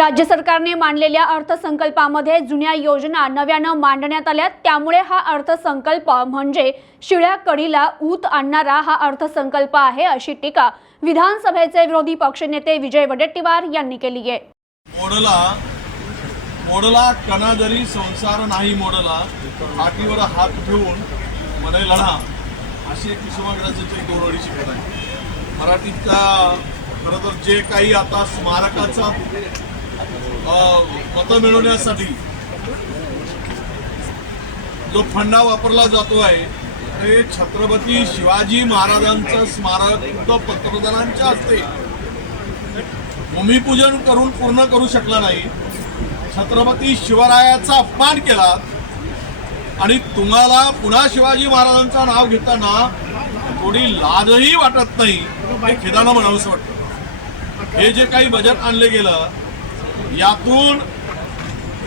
राज्य सरकारने मांडलेल्या अर्थसंकल्पामध्ये जुन्या योजना नव्यानं मांडण्यात आल्या। त्यामुळे हा अर्थसंकल्प म्हणजे शिळ्या कढीला ऊत आणणारा हा अर्थसंकल्प आहे, अशी टीका विधानसभेचे विरोधी पक्षनेते विजय वडेट्टीवार यांनी केली आहे। मोडला कणादरी संसार नाही मोडला, पाठीवर हात ठेवून मने लढा, अशी कुसुमाग्रजाची दोरडी शिकत आहे। मराठीचा खरं तर जे काही आता स्मारकाचा मतं मिळवण्यासाठी जो फंडा वापरला जातो आहे ते छत्रपती शिवाजी महाराजांचं स्मारक तो पंतप्रधानांच्या हस्ते भूमिपूजन करून पूर्ण करू शकला नाही। छत्रपती शिवरायाचा अपमान केला आणि तुम्हाला पुन्हा शिवाजी महाराजांचं नाव घेताना थोडी लाजही वाटत नाही, हे खेदानं म्हणावंसं वाटतं। हे जे काही बजेट आणले गेलं यातून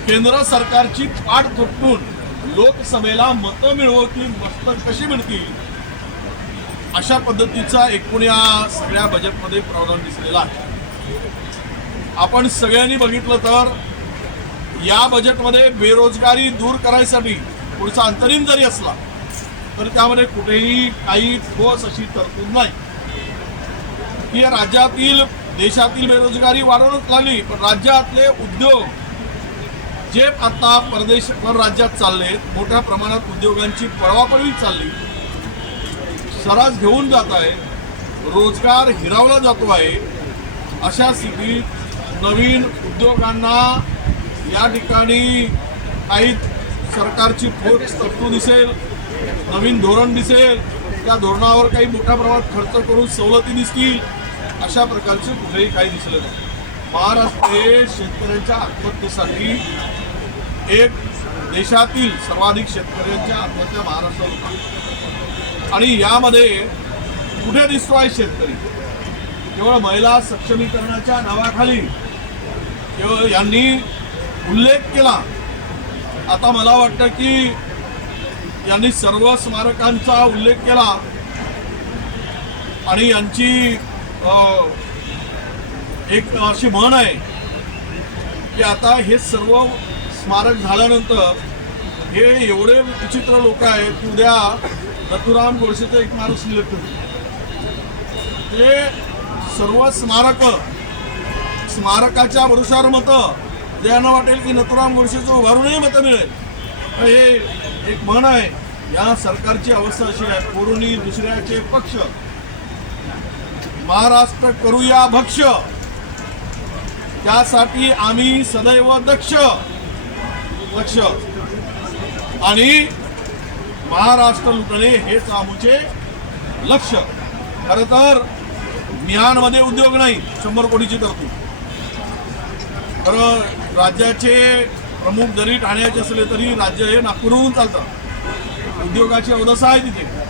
केंद्र सरकारची पाठ थोपटून लोकसभेला मतं मिळवतील, मतं कशी मिळतील अशा पद्धतीचा एकूण या सगळ्या बजेटमध्ये प्रावधान दिसलेला आहे। आपण सगळ्यांनी बघितलं तर या बजेटमध्ये बेरोजगारी दूर करायसाठी पुढचा अंतरिम जरी असला तर त्यामध्ये कुठेही काही ठोस अशी तरतूद नाही की या राज्यातील देशातील बेरोजगारी वाढवण्यात लागली, पण राज्यातले उद्योग जे आता परदेश राज्यात चालले, मोठ्या प्रमाणात उद्योगांची पळवापळवी चालली, सरस घेऊन जात आहे, रोजगार हिरावला जातो आहे। अशा स्थितीत नवीन उद्योगांना या ठिकाणी काही सरकारची ठोस तरतूद दिसेल, नवीन धोरण दिसेल, त्या धोरणावर काही मोठ्या प्रमाणात खर्च करून सवलती दिसतील, अशा प्रकारचे कुठेही काही दिसले नाही। महाराष्ट्र हे शेतकऱ्यांच्या आत्महत्येसाठी एक देशातील सर्वाधिक शेतकऱ्यांच्या आत्महत्या महाराष्ट्रात होतात आणि यामध्ये कुठे दिसतो आहे शेतकरी? केवळ महिला सक्षमीकरणाच्या नावाखाली केवळ यांनी उल्लेख केला। आता मला वाटतं की यांनी सर्व स्मारकांचा उल्लेख केला आणि यांची एक अशी म्हण आहे की आता हे सर्व स्मारक झाल्यानंतर हे एवढे विचित्र लोक आहेत की उद्या नथुराम गोडसेचं एक माणूस सिलेक्ट होईल। ते सर्व स्मारकाच्या भरोशावर मतं ज्यांना वाटेल की नथुराम गोडसेचं उभारूनही मतं मिळेल, हे एक म्हण आहे। या सरकारची अवस्था अशी आहे, कोरोनी दुसऱ्याचे पक्ष, महाराष्ट्र करूया भक्ष्य, त्यासाठी आम्ही सदैव दक्ष आणि महाराष्ट्र लुटणे हेच आमचे लक्ष्य। खरं तर मिहानमध्ये उद्योग नाही, 100 कोटीची तरतूद। खरं राज्याचे प्रमुख जरी ठाण्याचे असले तरी राज्य हे नागपूरहून चालतं, उद्योगाची अवदसा आहे तिथे।